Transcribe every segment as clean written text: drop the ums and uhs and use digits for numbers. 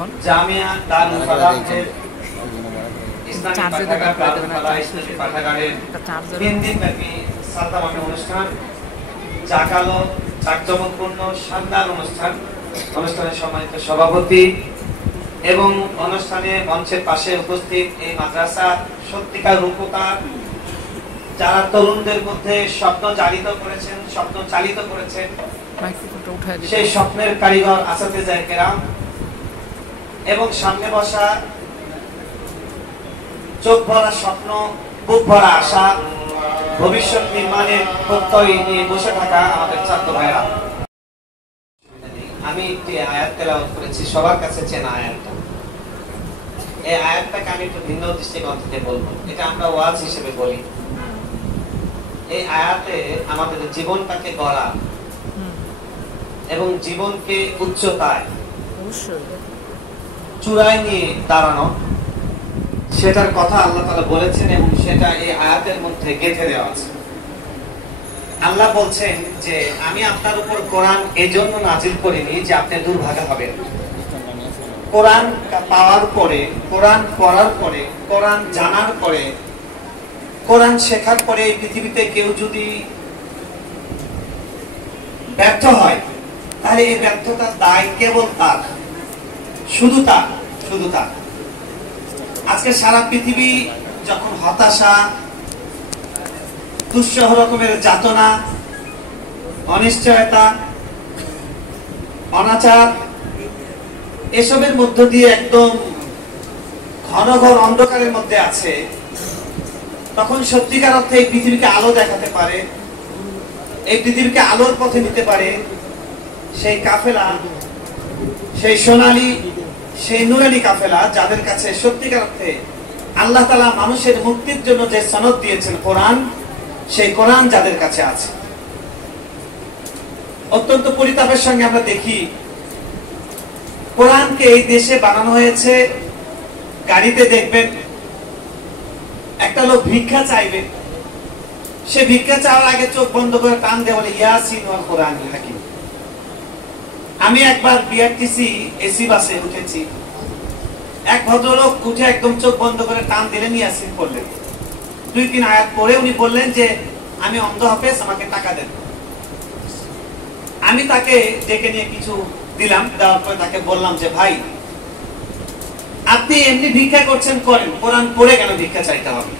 এখন জামিয়া দারুল ফালাহের ইসলামী পাঠাগারের 3 দিনব্যাপী সালতামামি অনুষ্ঠান জাকালো জাঁকজমকপূর্ণ শানদার অনুষ্ঠানের সম্মানিত সভাপতি এবং অনুষ্ঠানে মঞ্চের পাশে উপস্থিত এই মাদ্রাসা সত্যিকার রূপকার, যারা তরুণদের মধ্যে স্বপ্ন চালিত করেছেন সেই স্বপ্নের কারিগর আসাতিজায়ে কেরাম এবং সামনে বসা চোখ ভরা স্বপ্ন, বুক ভরা আশা, ভবিষ্যৎ নির্মাণের প্রত্যয় নিয়ে বসে থাকা আমাদের ছাত্র ভাইরা, আমি একটি আয়াত তেলাওয়াত করেছি, সবার কাছে চেনা আয়াতটা। এই আয়াতটাকে আমি একটু ভিন্ন দৃষ্টিকোণ থেকে বলবো, এটা আমরা ওয়াজ হিসেবে বলি। এই আয়াতে আমাদের জীবনটাকে গড়া এবং জীবনকে উচ্চতায় চূড়ায় নিয়ে দাঁড়ানো, সেটার কথা আল্লাহ তাআলা বলেছেন এবং সেটা এই আয়াতের মধ্যে গেঁথে দেওয়া আছে। আল্লাহ বলছেন যে আমি আপনার উপর কোরআন এজন্য নাজিল করিনি যে আপনি দুর্ভাগা হবেন। কোরআন পাওয়ার পরে, কোরআন পড়ার পরে, কোরআন জানার পরে, কোরআন শেখার পরে এই পৃথিবীতে কেউ যদি ব্যর্থ হয়, তাহলে এই ব্যর্থতার দায় কেবল তার, শুধু তার। আজকে সারা পৃথিবী যখন হতাশা, দুঃসহ রকমের যাতনা, অনিশ্চয়তা, অনাচার এসবের মধ্য দিয়ে একদম ঘনঘোর অন্ধকারের মধ্যে আছে, তখন সত্যিকার অর্থে এই পৃথিবীকে আলো দেখাতে পারে, এই পৃথিবীকে আলোর পথে নিতে পারে সেই কাফেলা, সেই সোনালী, সেই নুরানি কাফেলা, যাদের কাছে সত্যিকার অর্থে আল্লাহ তাআলা মানুষের মুক্তির জন্য যে সনদ দিয়েছেন কোরআন, সেই কোরআন যাদের কাছে আছে। অত্যন্ত পরিতাপের সঙ্গে আমরা দেখি কোরআনকে এই দেশে বানানো হয়েছে, গাড়িতে দেখবেন একটা লোক ভিক্ষা চাইবে, সে ভিক্ষা চাওয়ার আগে চোখ বন্ধ করে টান দিয়ে বলে ইয়াসিন ওয়াল কোরআনিল হাকিম। আমি একবার বিআরটিসি এসি বাসে উঠেছি, এক ভদ্রলোক উঠে একদম চোখ বন্ধ করে টান দিলেন, ইয়াসিন পড়লেন, 2-3 আয়াত পড়ে উনি বললেন যে আমি অন্ধ হাফেজ, আমাকে টাকা দেন। আমি তাকে ডেকে নিয়ে কিছু দিলাম, দেওয়ার পরে তাকে বললাম যে ভাই, আপনি এমনি ভিক্ষা করছেন করেন, কোরআন পড়ে কেন ভিক্ষা চাইতে হবে?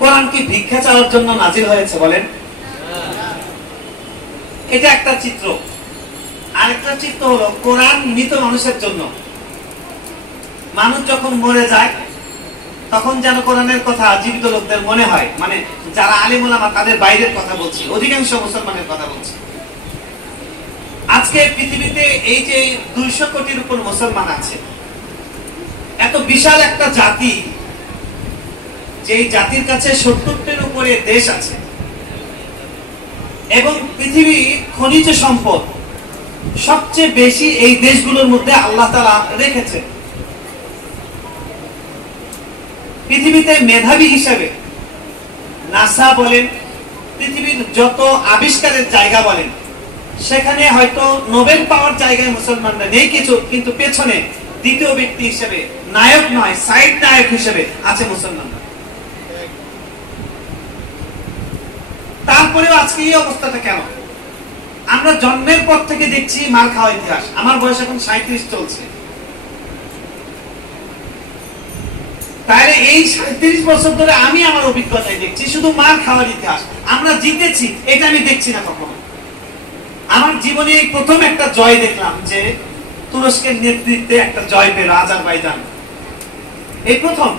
কোরআন কি ভিক্ষা চাওয়ার জন্য নাজিল হয়েছে বলেন? এটা একটা চিত্র। আরেকটা চিত্র হলো কোরআন মৃত মানুষের জন্য। মানুষ যখন মরে যায় তখন যেন কোরআনের কথা জীবিত লোকদের মনে হয়, মানে যারা আলিম উলামা তাদের বাইরের কথা বলছি, অধিকাংশ মুসলমানের কথা বলছি। আজকে পৃথিবীতে এই যে 200 কোটির উপর মুসলমান আছে, এত বিশাল একটা জাতি, যে জাতির কাছে 70টির উপরে দেশ আছে এবং পৃথিবী খনিজ সম্পদ সবচেয়ে বেশি এই দেশগুলোর মধ্যে আল্লাহ তাআলা রেখেছেন। পৃথিবীতে মেধাবী হিসেবে নাসা বলেন, পৃথিবীর যত আবিষ্কারের জায়গা বলেন, সেখানে হয়তো নোবেল পাওয়ার জায়গায় মুসলমানরা নেই কিছু, কিন্তু পেছনে দ্বিতীয় ব্যক্তি হিসেবে, নায়ক নয় সাইড নায়ক হিসেবে আছে মুসলমানরা। তারপরেও আজকে এই অবস্থাটা কেন? আমরা জন্মের পর থেকে দেখছি মার খাওয়া ইতিহাস। আমার বয়স এখন 37 চলছে, তাহলে এই 37 বছর ধরে আমি আমার অভিজ্ঞতায় দেখছি শুধু মার খাওয়ার ইতিহাস। আমরা জিতেছি এটা আমি দেখছি না কখনো। আমার জীবনে এই প্রথম একটা জয় দেখলাম যে তুরস্কের নেতৃত্বে একটা জয় পেল আজারবাইজান, এই প্রথম।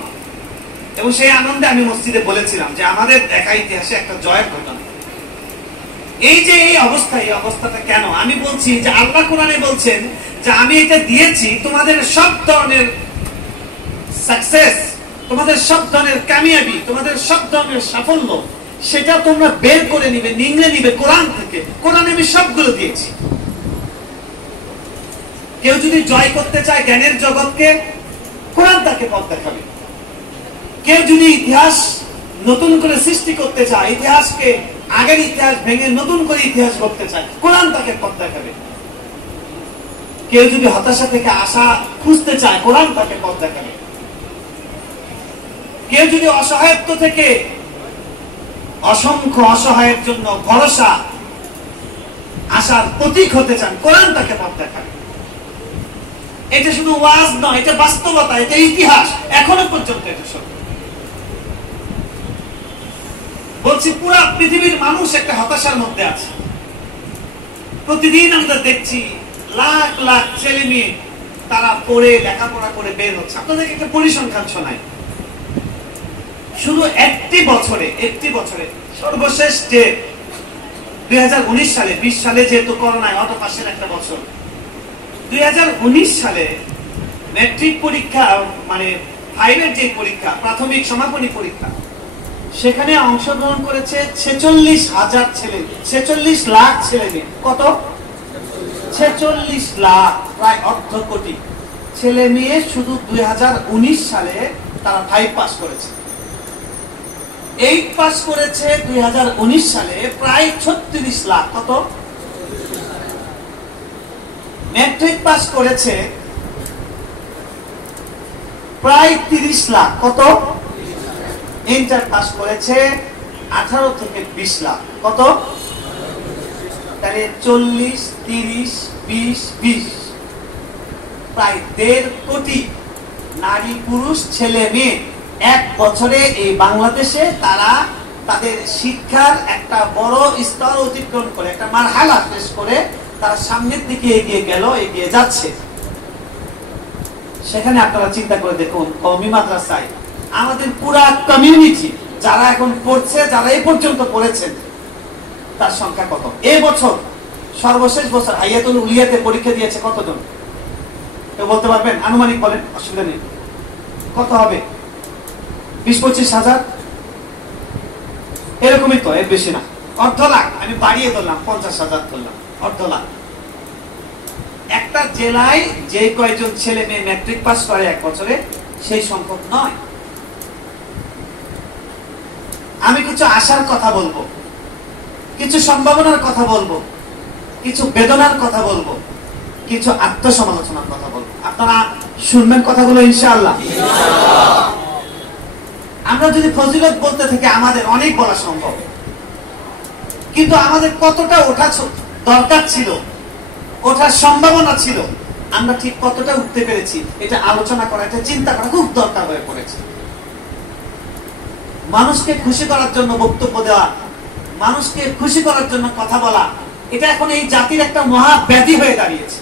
এবং সেই আনন্দে আমি মসজিদে বলেছিলাম যে আমাদের দেখা ইতিহাসে একটা জয়ের ঘটনা। এই যে এই অবস্থা, এই অবস্থাটা কেন? আমি বলছি যে আল্লাহ কোরআনে বলছেন যে আমি এটা দিয়েছি তোমাদের সব ধরনের সাকসেস, তোমাদের সব ধরনের কামিয়াবি, তোমাদের সব ধরনের সাফল্য, সেটা তোমরা বের করে নিবে, নিংড়ে নিবে কোরআন থেকে। কোরআনে আমি সবগুলো দিয়েছি। কেউ যদি জয় করতে চায় জ্ঞানের জগৎকে, কোরআন তাকে পথ দেখাবে। কেউ যদি ইতিহাস নতুন করে সৃষ্টি করতে চায়, ইতিহাসকে আগের ইতিহাস ভেঙে নতুন করে ইতিহাস করতে চায়, কোরআন তাকে পথ দেখাবে। কেউ যদি হতাশা থেকে আশা খুঁজতে চায়, কোরআন তাকে পথ দেখাবে। কেউ যদি অসহায়ত্ব থেকে অসংখ্য অসহায়ের জন্য ভরসা আশার প্রতীক হতে চান, কোরআন তাকে পথ দেখাবে। এটা শুধু ওয়াজ নয়, এটা বাস্তবতা, এটা ইতিহাস, এখনো পর্যন্ত এটা সত্য। বলছি, পুরা পৃথিবীর মানুষ একটা হতাশার মধ্যে আছে। প্রতিদিন আমরা দেখছি লাখ লাখ ছেলে মেয়ে তারা পড়ে লেখাপড়া করে বের হচ্ছে। আপনাদেরকে একটা পরিসংখ্যান শোনাই। শুধু একটি বছরে সর্বশেষ যে 2019 সালে, 20 সালে যেহেতু করোনায় অত পাশের একটা বছর, 2019 সালে ম্যাট্রিক পরীক্ষা, মানে 5-এর যে পরীক্ষা, প্রাথমিক সমাপনী পরীক্ষা, সেখানে অংশগ্রহণ করেছে 46,000 ছেলে, 46 লাখ ছেলে মেয়ে। কত? 46 লাখ, প্রায় অর্ধ কোটি ছেলে মেয়ে শুধু 2019 সালে তারা 5 পাস করেছে। 8 পাস করেছে 2019 সালে প্রায় 36 লাখ। কত? ম্যাট্রিক পাস করেছে প্রায় 30 লাখ। কত? ইন্টার পাস করেছে 18 থেকে 20 লাখ। কত? তাহলে 40, 30, 20, 20, প্রায় 1.5 কোটি নারী পুরুষ ছেলে মেয়ে এক বছরে এই বাংলাদেশে তারা তাদের শিক্ষার একটা বড় স্তর অতিক্রম করে, একটা মারহালা শেষ করে তারা সামনের দিকে এগিয়ে যাচ্ছে। সেখানে আপনারা চিন্তা করে দেখুন, কওমি মাদ্রাসায় আমাদের পুরা কমিউনিটি যারা এখন পড়ছে, যারা এই পর্যন্ত পড়েছেন, তার সংখ্যা কত? এই বছর সর্বশেষ বছর হাইয়াতুল উলিয়াতে পরীক্ষা দিয়েছে কতজন? কেউ বলতে পারবেন? আনুমানিক বলেন, অসুবিধা নেই। কত হবে? 20-25 হাজার, এরকমই তো, এর বেশি না। অর্ধ লাখ, আমি বাড়িয়ে ধরলাম, 50,000 ধরলাম, অর্ধ লাখ। একটা জেলায় যে কয়জন ছেলে মেয়ে ম্যাট্রিক পাস করে এক বছরে, সেই সংখ্যক নয়। আমি কিছু আশার কথা বলবো, কিছু সম্ভাবনার কথা বলবো, কিছু বেদনার কথা বলবো, কিছু আত্মসমালোচনার কথা বলবো। আপনারা শুনবেন কথাগুলো ইনশাআল্লাহ। আমরা যদি ফজিলত বলতে থাকি, আমাদের অনেক বলা সম্ভব, কিন্তু আমাদের কতটা ওঠা দরকার ছিল, ওঠার সম্ভাবনা ছিল, আমরা ঠিক কতটা উঠতে পেরেছি, এটা আলোচনা করা, এটা চিন্তা করা খুব দরকার হয়ে পড়েছে। মানুষকে খুশি করার জন্য বক্তব্য দেওয়া, মানুষকে খুশি করার জন্য কথা বলা, এটা এখন এই জাতির একটা মহা ব্যাধি হয়ে দাঁড়িয়েছে।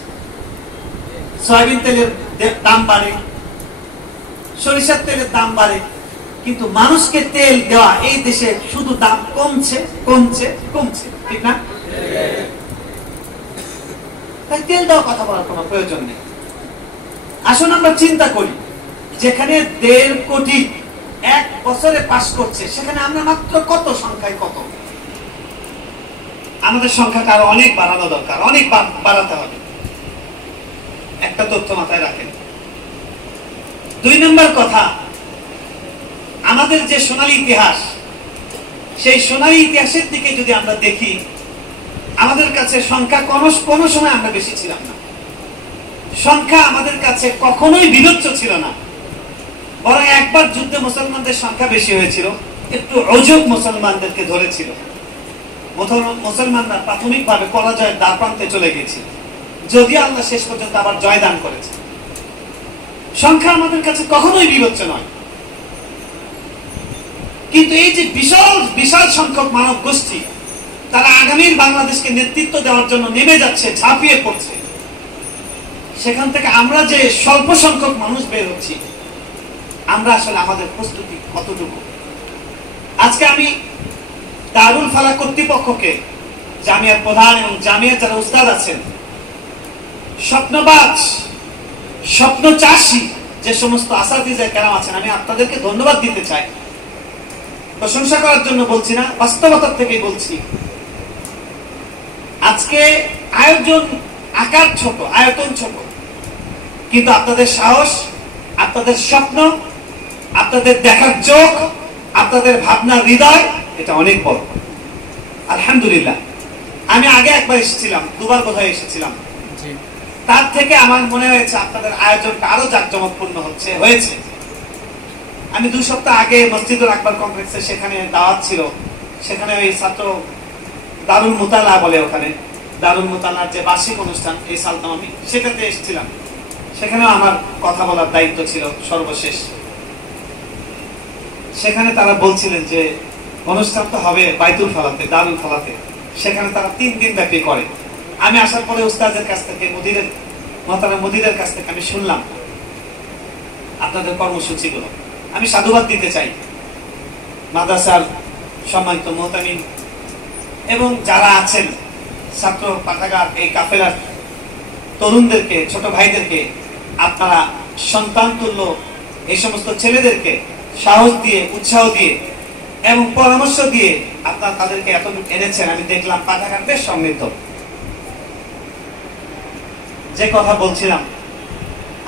সয়াবিন তেলের দাম বাড়ে, সরিষার তেলের দাম বাড়ে, কিন্তু মানুষকে তেল দেওয়া এই দেশে শুধু দাম কমছে কমছে কমছে, ঠিক না? তাই তেল দেওয়া কথা বলার কোনো প্রয়োজন নেই। আসুন আমরা চিন্তা করি, যেখানে 1.5 কোটি এক বছরে পাস করছে, সেখানে আমরা মাত্র কত সংখ্যায় কত? আমাদের সংখ্যাটা আরো অনেক বাড়ানো দরকার, অনেক বাড়াতে হবে। একটা তথ্য মাথায় রাখেন। 2 নম্বর কথা, আমাদের যে সোনালী ইতিহাস, সেই সোনালী ইতিহাসের দিকে যদি আমরা দেখি, আমাদের কাছে সংখ্যা কোন সময় আমরা বেশি ছিলাম না। সংখ্যা আমাদের কাছে কখনোই বিবেচ্য ছিল না। বরং একবার যুদ্ধে মুসলমানদের সংখ্যা বেশি হয়েছিল, একটু অযোগ মুসলমানদেরকে ধরেছিল। মুসলমানরা প্রাথমিকভাবে পরাজয়ের দ্বারপ্রান্তে চলে গিয়েছিল, যদিও আল্লাহ শেষ পর্যন্ত আবার জয়দান করেছে। সংখ্যা আমাদের কাছে কখনোই বিবেচ্য নয়। কিন্তু এই যে বিশাল বিশাল সংখ্যক মানব গোষ্ঠী, তারা আগামীর বাংলাদেশকে নেতৃত্ব দেওয়ার জন্য নেমে যাচ্ছে, ঝাঁপিয়ে পড়ছে, সেখান থেকে আমরা যে স্বল্প সংখ্যক মানুষ বের হচ্ছি, আমরা আসলে আমাদের প্রস্তুতি কতটুকু? আজকে আমি দারুল ফালাহ কর্তৃপক্ষকে, জামিয়ার প্রধান এবং জামিয়ার যারা উস্তাদ আছেন, স্বপ্নবাজ, স্বপ্ন চাষী যে সমস্ত আসাতিজা কেরাম আছেন, আমি আপনাদেরকে ধন্যবাদ দিতে চাই। প্রশংসা করার জন্য বলছি না, বাস্তবতার থেকেই বলছি। আজকে আয়োজন আকার ছোট, আয়তন ছোট, কিন্তু আপনাদের সাহস, আপনাদের স্বপ্ন, আপনাদের দেখার চোখ, আপনাদের ভাবনার হৃদয়, এটা অনেক বড়। আলহামদুলিল্লাহ। আমি আগে একবার এসেছিলাম, 2বার বোধহয় এসেছিলাম। তার থেকে আমার মনে হয়েছে আপনাদের আয়োজনটা আরো জাঁকজমকপূর্ণ হয়েছে। আমি 2 সপ্তাহ আগে মসজিদুল আকবর কমপ্লেক্সে সেখানে দাওয়াত ছিল, সেখানে ওই ছাত্র দারুল মুতালা বলে, ওখানে দারুল মুতালার যে বার্ষিক অনুষ্ঠান এই সালতাম, আমি সেটাতে এসেছিলাম। সেখানেও আমার কথা বলার দায়িত্ব ছিল সর্বশেষ। সেখানে তারা বলছিলেন যে অনুষ্ঠান তো হবে বাইতুল ফালাতে, দারুল ফালাতে, সেখানে তারা 3 দিন ব্যাপী করে। আমি আসার পরে উস্তাদের কাছ থেকে, মুদিরের কাছ থেকে আমি শুনলাম আপনাদের কর্মসূচিগুলো। আমি সাধুবাদ দিতে চাই মাদ্রাসার সম্মানিত মুহতামিম এবং যারা আছেন ছাত্র পাঠাগার, এই কাফেলার তরুণদেরকে, ছোট ভাইদেরকে, আপনারা সন্তান তুল্য এই সমস্ত ছেলেদেরকে সাহস দিয়ে, উৎসাহ দিয়ে এবং পরামর্শ দিয়ে আপনারা তাদেরকে এতটুকু এনেছেন। আমি দেখলাম পাঠাগার বেশ সমৃদ্ধ। যে কথা বলছিলাম,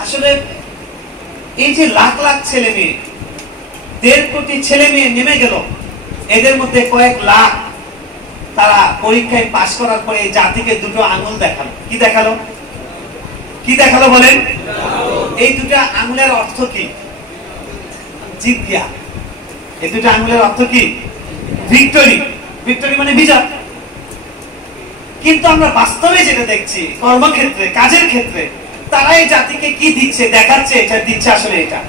আসলে এই যে লাখ লাখ ছেলে মেয়ে, 1.5 কোটি ছেলে মেয়ে নেমে গেল, এদের মধ্যে কয়েক লাখ তারা পরীক্ষায় পাশ করার পরে এই জাতিকে 2টো আঙুল দেখালো। কি দেখালো? কি দেখালো বলেন? এই 2টা আঙুলের অর্থ কি? জিতিয়া। এই 2টা আঙুলের অর্থ কি? ভিক্টরি। ভিক্টরি মানে বিজয়। কিন্তু আমরা বাস্তবে যেটা দেখছি, কর্মক্ষেত্রে, কাজের ক্ষেত্রে, তারা এই জাতিকে কি দিচ্ছে, দেখাচ্ছে, এটা দিচ্ছে আসলে এটা।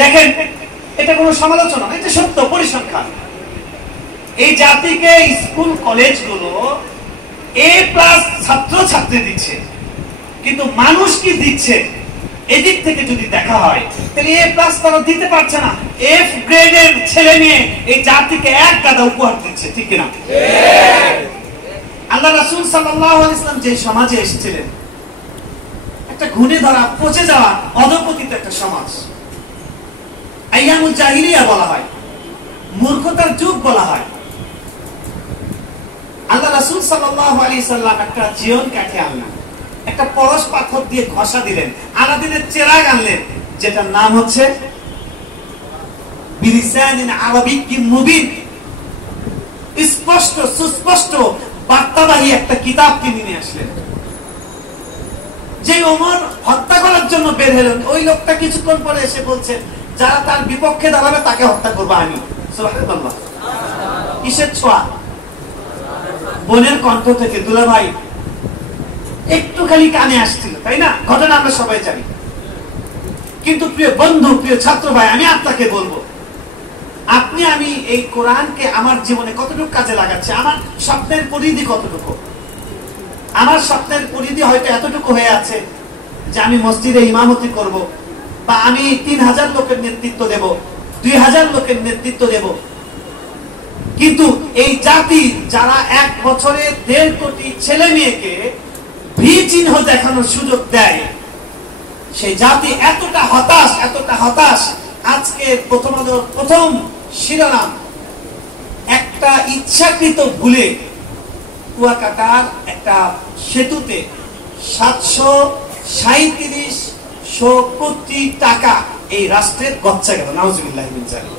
দেখেন, এটা কোনো সমালোচনা, এটা সত্য পরিসংখ্যান। এই জাতিকে স্কুল কলেজগুলো A+ ছাত্র ছাত্রী দিচ্ছে, কিন্তু মানুষ কি দিচ্ছে এদিক থেকে যদি দেখা হয়, তাহলে A+ তারা দিতে পারছে না। F গ্রেডের ছেলে মেয়ে এই জাতিকে এক গাদা উপহার দিচ্ছে, ঠিক কিনা? আল্লাহ রাসূল সাল্লাল্লাহু আলাইহি ওয়াসাল্লাম যে সমাজে এসেছিলেন, একটা ঘুণে ধরা, পচে যাওয়া, অধপতিত একটা সমাজ, আইয়ামুল জাহিলিয়া বলা হয়, মূর্খতার যুগ বলা হয়। আল্লাহ রাসূল সাল্লাল্লাহু আলাইহি ওয়াসাল্লাম একটা জীবন কাঠে আনলেন, একটা পরশ পাথর দিয়ে ঘষা দিলেন, আলাদিনের চেরাগ আনলেন, যেটার নাম হচ্ছে বিলিসানিন আরাবিয়্যিন মুবিন। স্পষ্ট সুস্পষ্ট বার্তাবাহী একটা কিতাব তিনি নিয়ে আসলেন। যে ওমর হত্যা করার জন্য বের হলেন, ওই লোকটা কিছুক্ষণ পরে এসে বলছে, যারা তার বিপক্ষে দাঁড়াবে তাকে হত্যা করবো আমি। সুবহানাল্লাহ। কিসের ছোঁয়া? বোনের কণ্ঠ থেকে। দুলাভাই একটু খালি কানে আসছিল, তাই না? ঘটনা আমরা সবাই জানি। কিন্তু প্রিয় বন্ধু, প্রিয় ছাত্র ভাই, আমি আপনাকে বলবো, আপনি আমি এই কোরআনকে আমার জীবনে কতটুকু কাজে লাগাচ্ছি, আমার স্বপ্নের পরিধি কতটুকু? আমার স্বপ্নের পরিধি হয়তো এতটুকু হয়ে আছে যে আমি মসজিদে ইমামতি করব, বা আমি 3000 লোকের নেতৃত্ব দেব, 2000 লোকের নেতৃত্ব দেব। কিন্তু এই জাতি যারা 1 বছরে 1.5 কোটি ছেলে মেয়েকে ভি চিহ্ন দেখানোর সুযোগ দেয়, সেই জাতি এতটা হতাশ, এতটা হতাশ। আজকে প্রথম আলোর প্রথম শিরোনাম, একটা ইচ্ছাকৃত ভুলে কুয়াকাটার একটা সেতুতে 737 কোটি টাকা এই রাষ্ট্রের গচ্ছা গেল। নাউজুবিল্লাহি মিন যালিক।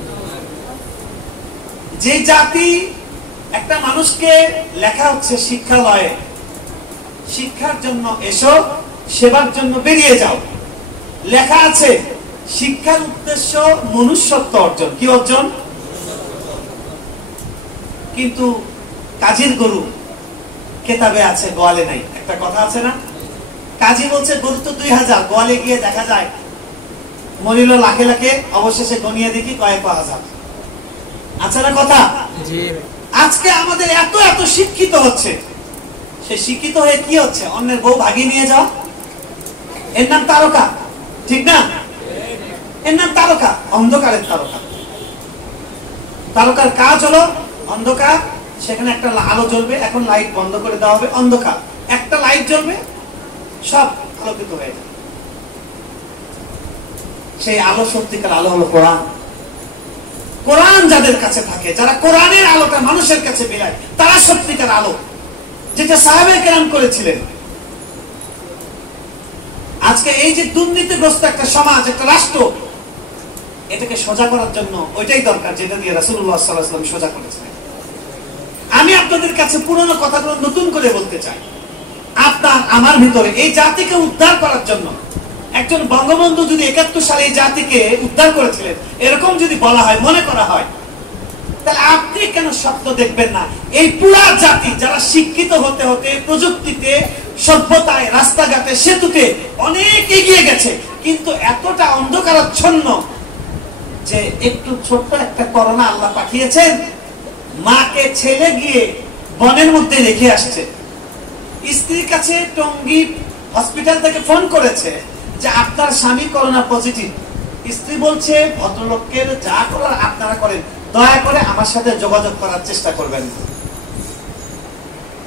যে জাতি, একটা মানুষকে লেখা হচ্ছে শিক্ষালয়ে, শিক্ষার জন্য এসো, সেবার জন্য বেরিয়ে যাও, লেখা আছে শিক্ষার উদ্দেশ্য মনুষ্যত্ব অর্জন। কি অর্জন? কিন্তু কাজীর গরু কেতাবে আছে, গোয়ালে নাই। একটা কথা আছে না, কাজী বলছে গরু তো 2000, গোয়ালে গিয়ে দেখা যায় মরিল লাখে লাখে, অবশেষে গনিয়ে দেখি কয়েক হাজার। আছে না কথা? আজকে আমাদের এত এত শিক্ষিত হচ্ছে, সে শিক্ষিত হয়ে কি হচ্ছে? অন্যের বউ ভাগিয়ে নিয়ে যাও, এর নাম তারকা, ঠিক না? এর নাম তারকা, অন্ধকারের তারকা। তারকার কাজ হলো অন্ধকার, সেখানে একটা আলো জ্বলবে, এখন লাইট বন্ধ করে দেওয়া হবে, অন্ধকার, একটা লাইট জ্বলবে, সব আলোকিত হয়ে যাবে। সেই আলো সত্যিকার আলো হলো কোরআন। কোরআন যাদের কাছে থাকে, যারা কোরআনের আলোটা মানুষের কাছে বিলায়, তারা সত্যিকার আলো, যেটা সাহাবায়ে কেরাম করেছিলেন। আজকে এই যে দুর্নীতিগ্রস্ত একটা সমাজ, একটা রাষ্ট্র, এটাকে সোজা করার জন্য ওইটাই দরকার যেটা দিয়ে রাসূলুল্লাহ সাল্লাল্লাহু আলাইহি ওয়াসাল্লাম সোজা করেছিলেন। আমি আপনাদের কাছে পুরনো কথাগুলো নতুন করে বলতে চাই। আপনার আমার ভিতরে এই জাতিকে উদ্ধার করার জন্য। একজন বঙ্গবন্ধু যদি 71 সালে এই জাতিকে উদ্ধার করেছিলেন, এরকম যদি বলা হয়, মনে করা হয়, তাহলে আপনি কেন স্বপ্ন দেখবেন না? এই পুরা জাতি যারা শিক্ষিত হতে হতে প্রযুক্তিতে, সভ্যতায়, রাস্তাঘাটে, সেতুতে অনেক এগিয়ে গেছে, কিন্তু এতটা অন্ধকারাচ্ছন্ন যে একটু ছোট্ট একটা করোনা আল্লাহ পাঠিয়েছেন, মাকে ছেলে গিয়ে বনের মধ্যে রেখে আসছে। স্ত্রীর কাছে টঙ্গী হসপিটাল থেকে ফোন করেছে যে আপনার স্বামী করোনা পজিটিভ। স্ত্রী বলছে ভদ্রলোককে যা করার আপনারা করেন, দয়া করে আমার সাথে যোগাযোগ করার চেষ্টা করবেন।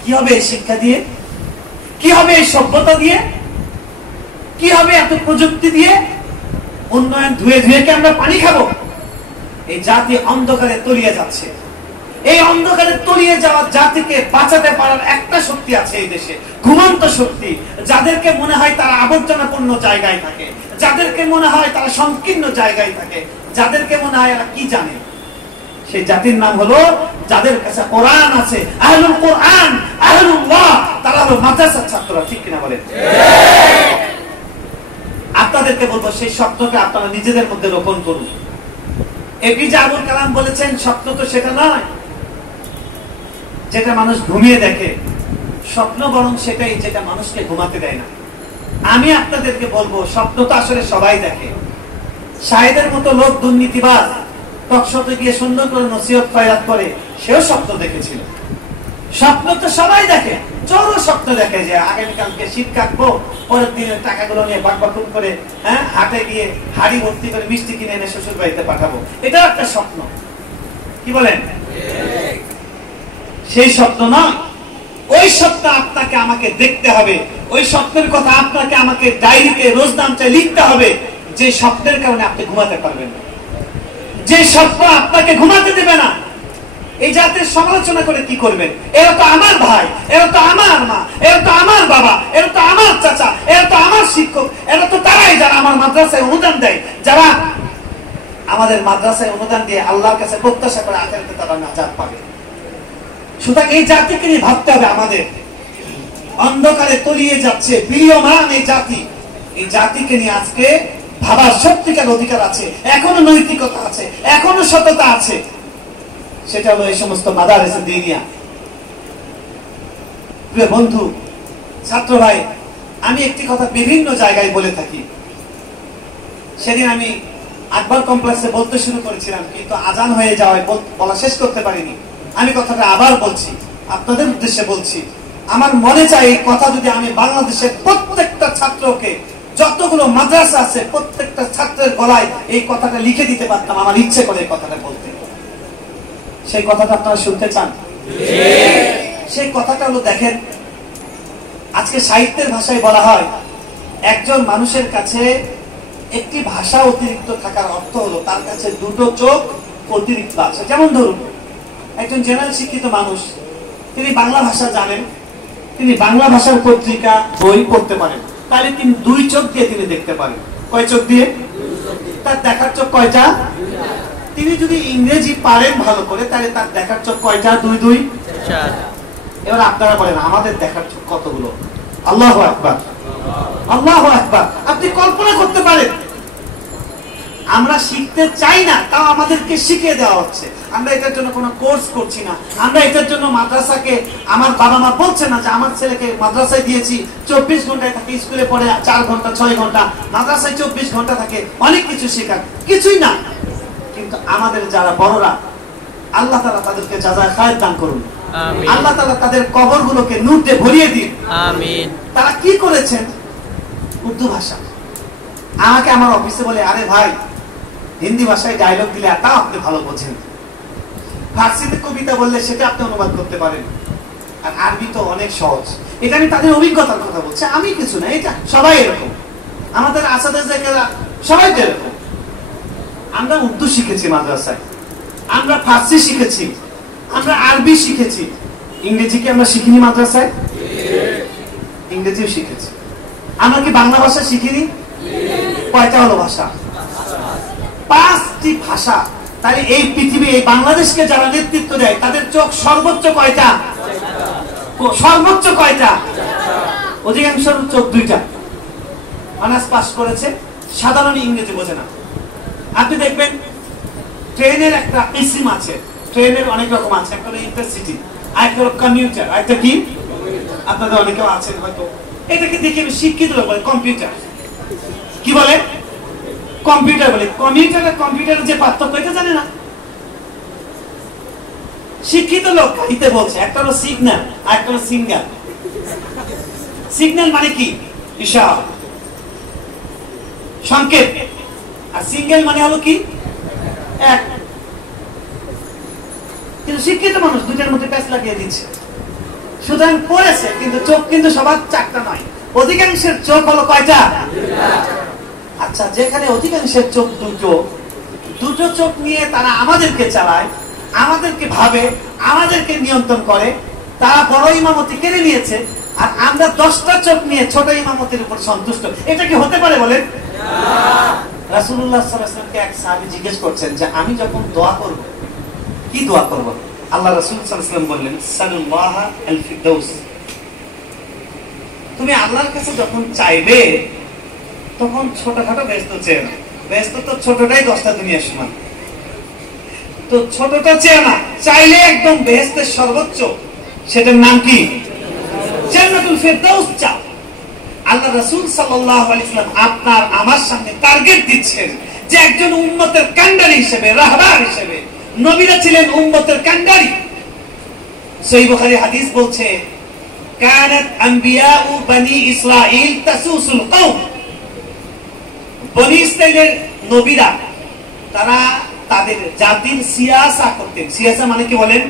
কি হবে এই শিক্ষা দিয়ে? কি হবে এই সভ্যতা দিয়ে? কি হবে এত প্রযুক্তি দিয়ে? উন্নয়ন ধুয়ে ধুয়ে কি আমরা পানি খাবো? এই জাতি অন্ধকারে তলিয়ে যাচ্ছে। এই অন্ধকারে তলিয়ে যাওয়া জাতিকে বাঁচাতে পারার একটা শক্তি আছে এই দেশে, ঘুমন্ত শক্তি। যাদেরকে মনে হয় তারা আবর্জনাপূর্ণ জায়গায় থাকে, যাদেরকে মনে হয় তারা সংকীর্ণ জায়গায় থাকে, যাদেরকে মনে হয় এরা কি জানে, সেই জাতির নাম হলো যাদের কাছে কোরআন আছে, আহলুল কোরআন, আহলুল্লাহ, তারা হলো মাদ্রাসার ছাত্ররা। ঠিক কিনা বলেন? আপনাদেরকে বলবো সেই স্বপ্নকে আপনারা নিজেদের মধ্যে রোপণ করুন। এপিজে আবুল কালাম বলেছেন স্বপ্ন তো সেটা নয় যেটা মানুষ ঘুমিয়ে দেখে, স্বপ্ন বরং সেটাই যেটা মানুষকে ঘুমাতে দেয় না। আমি আপনাদেরকে বলবো স্বপ্ন তো আসলে সবাই দেখে। শাহেদের মতো লোক দুর্নীতিবাজ টকশোতে গিয়ে সুন্দর করে নসিহত খয়রাত করে, সেও স্বপ্ন দেখেছিল। স্বপ্ন তো সবাই দেখে, চোরও স্বপ্ন দেখে যে আগামীকালকে শীত কাটবো, পরের দিনের টাকাগুলো নিয়ে বাকবাকুম করে হাটে গিয়ে হাড়ি ভর্তি করে মিষ্টি কিনে এনে শ্বশুর বাড়িতে পাঠাবো। এটাও একটা স্বপ্ন। কি বলেন? সেই স্বপ্ন নয়, ওই স্বপ্ন আপনাকে আমাকে দেখতে হবে। ওই স্বপ্নের কথা আপনাকে আমাকে ডায়েরিতে রোজ নামচায় লিখতে হবে, যে স্বপ্নের কারণে আপনি ঘুমাতে পারবেন না, যে স্বপ্ন আপনাকে ঘুমাতে দেবে না। এই জাতির সমালোচনা করে কি করবেন? এরা তো আমার ভাই, এরা তো আমার মা, এরা তো আমার বাবা, এরা তো আমার চাচা, এরা তো আমার শিক্ষক, এরা তো তারাই যারা আমার মাদ্রাসায় অনুদান দেয়, যারা আমাদের মাদ্রাসায় অনুদান দিয়ে আল্লাহর কাছে প্রত্যাশা করে আখেরাতে তারা নাজাত পাবে। সুতরাং এই জাতিকে নিয়ে ভাবতে হবে আমাদের। অন্ধকারে তলিয়ে যাচ্ছে প্রিয়মান এই জাতি, এই জাতিকে নিয়ে আজকে ভাবার সত্যিকার অধিকার আছে, এখনো নৈতিকতা আছে, এখনো সততা আছে। সেটা হলো এই সমস্ত মাদারেসে দিনিয়া। প্রিয় বন্ধু, ছাত্র ভাই, আমি একটি কথা বিভিন্ন জায়গায় বলে থাকি। সেদিন আমি আকবর কমপ্লেক্সে বলতে শুরু করেছিলাম, কিন্তু আজান হয়ে যাওয়ায় বলা শেষ করতে পারিনি। আমি কথাটা আবার বলছি, আপনাদের উদ্দেশ্যে বলছি। আমার মনে চাই এই কথা যদি আমি বাংলাদেশের প্রত্যেকটা ছাত্রকে, যতগুলো মাদ্রাসা আছে প্রত্যেকটা ছাত্রের গলায় এই কথাটা লিখে দিতে পারতাম, আমার ইচ্ছে করে এই কথাটা বলতে। সেই কথাটা আপনারা শুনতে চান? সেই কথাটা হলো, দেখেন, আজকে সাহিত্যের ভাষায় বলা হয় একজন মানুষের কাছে একটি ভাষা অতিরিক্ত থাকার অর্থ হলো তার কাছে দুটো চোখ অতিরিক্ত আছে। যেমন ধরুন, একজন জেনারেল শিক্ষিত মানুষ, তিনি বাংলা ভাষা জানেন, তিনি বাংলা ভাষার পত্রিকা বই পড়তে পারেন, তাহলে তিনি দুই চোখ দিয়ে তিনি দেখতে পারেন। কয় চোখ দিয়ে? তার দেখার চোখ কয়টা? তিনি যদি ইংরেজি পারেন ভালো করে, তাহলে তার দেখার চোখ কয়টা? দুই দুই চার। এবার আপনারা বলেন আমাদের দেখার চোখ কতগুলো? আল্লাহু আকবার, আল্লাহু আকবার। আপনি কল্পনা করতে পারেন? আমরা শিখতে চাই না, তাও আমাদেরকে শিখিয়ে দেওয়া হচ্ছে। আমরা এটার জন্য কোনো কোর্স করছি না, আমরা এটার জন্য মাদ্রাসাকে, আমার বাবা মা বলছে না যে আমার ছেলেকে মাদ্রাসায় দিয়েছি 24 ঘন্টায় থাকে, স্কুলে পড়ে 4 ঘন্টা 6 ঘন্টা, মাদ্রাসায় 24 ঘন্টা থাকে, অনেক কিছু শেখার, কিছুই না। কিন্তু আমাদের যারা বড়রা, আল্লাহ তাআলা তাদেরকে জাযায়ে খায়র দান করুন, আল্লাহ তাআলা তাদের কবরগুলোকে নূর দিয়ে ভরিয়ে দিন। আমিন। তারা কি করেছেন? উর্দু ভাষা। আমাকে আমার অফিসে বলে, আরে ভাই, হিন্দি ভাষায় ডায়লগ দিলে তাও আপনি ভালো বোঝেন, ফার্সিতে কবিতা বললে সেটা আপনি অনুবাদ করতে পারেন, আর আরবি তো অনেক সহজ। এটা আমি তাদের অভিজ্ঞতার কথা বলছি, আমি কিছু না, এটা সবাই এরকম। আমাদের আসাদেররা সবাই এরকম। আমরা উর্দু শিখেছি মাদ্রাসায়, আমরা ফার্সি শিখেছি, আমরা আরবি শিখেছি, ইংরেজি কি আমরা শিখিনি মাদ্রাসায়? ইংরেজিও শিখেছি। আমরা কি বাংলা ভাষা শিখিনি? কয়টা হলো ভাষা? 5টি ভাষা। তাহলে এই পৃথিবী, এই বাংলাদেশকে যারা নেতৃত্ব দেয়, তাদের চোখ সর্বোচ্চ কয়টা? সর্বোচ্চ কয়টা? অধিকাংশ চোখ দুইটা, অনার্স পাস করেছে, সাধারণ ইংরেজি বোঝে না। আপনি দেখবেন ট্রেনের একটা কিসিম আছে, ট্রেনের অনেক রকম আছে, একটা হলো ইন্টারসিটি, আরেকটা হলো কমিউটার, আরেকটা কি আপনাদের অনেকেও আছেন হয়তো, এটাকে দেখে আমি শিক্ষিত লোক বলে কম্পিউটার। কি বলে? কম্পিউটার বলে। কমিউটার আর কম্পিউটারের যে পার্থক্য এটা জানে না শিক্ষিত লোক। গাড়িতে বলছে একটা হলো সিগন্যাল আর একটা হলো সিঙ্গেল। সিগন্যাল মানে কি? ইশারা, সংকেত। আর সিঙ্গেল মানে হলো কি? এক। কিন্তু শিক্ষিত মানুষ দুটার মধ্যে প্যাচ লাগিয়ে দিচ্ছে। সুতরাং পড়েছে, কিন্তু চোখ কিন্তু সবার চারটা নয়, অধিকাংশের চোখ হলো কয়টা? আচ্ছা, যেখানে অধিকাংশের চোখ দুটো, দুটো চোখ নিয়ে তারা আমাদেরকে চালায়, আমাদেরকে ভাবে, আমাদেরকে নিয়ন্ত্রণ করে, তারা বড় ইমামতি কেড়ে নিয়েছে, আর আমরা 10টা চোখ নিয়ে ছোট ইমামতির উপর সন্তুষ্ট। এটা কি হতে পারে বলেন? রাসূলুল্লাহ সাল্লাল্লাহু আলাইহি ওয়াসাল্লামকে এক সাহাবী জিজ্ঞেস করছেন যে আমি যখন দোয়া করব কি দোয়া করব? আল্লাহ রাসূল সাল্লাল্লাহু আলাইহি ওয়াসাল্লাম বললেন সাল্লাল্লাহু আল ফিরদাউস। তুমি আল্লাহর কাছে যখন চাইবে তখন ছোটখাটো ব্যস্ত চেয়ে না, ব্যস্ত তো ছোটটাই 10টা দুনিয়ার সমান, তো ছোটটা চেয়ে না, চাইলে একদম বেহেশতের সর্বোচ্চ, সেটার নাম কি? জান্নাতুল ফিরদাউস চাও। আল্লাহ রাসূল সাল্লাল্লাহু আলাইহি ওয়াসাল্লাম আপনার আমার সামনে টার্গেট দিচ্ছেন যে একজন উম্মতের কান্ডারি হিসেবে, রাহবার হিসেবে। নবীরা ছিলেন উম্মতের কান্ডারি। সহিহ বুখারী হাদিস বলছে কানাত আম্বিয়াউ বনি ইসরাঈল তাসুসুল কওম। বনি ইসরাঈলের নবীরা তারা তাদের জাতির সিয়াসা করতেন। সিয়াসা মানে কি বলেন?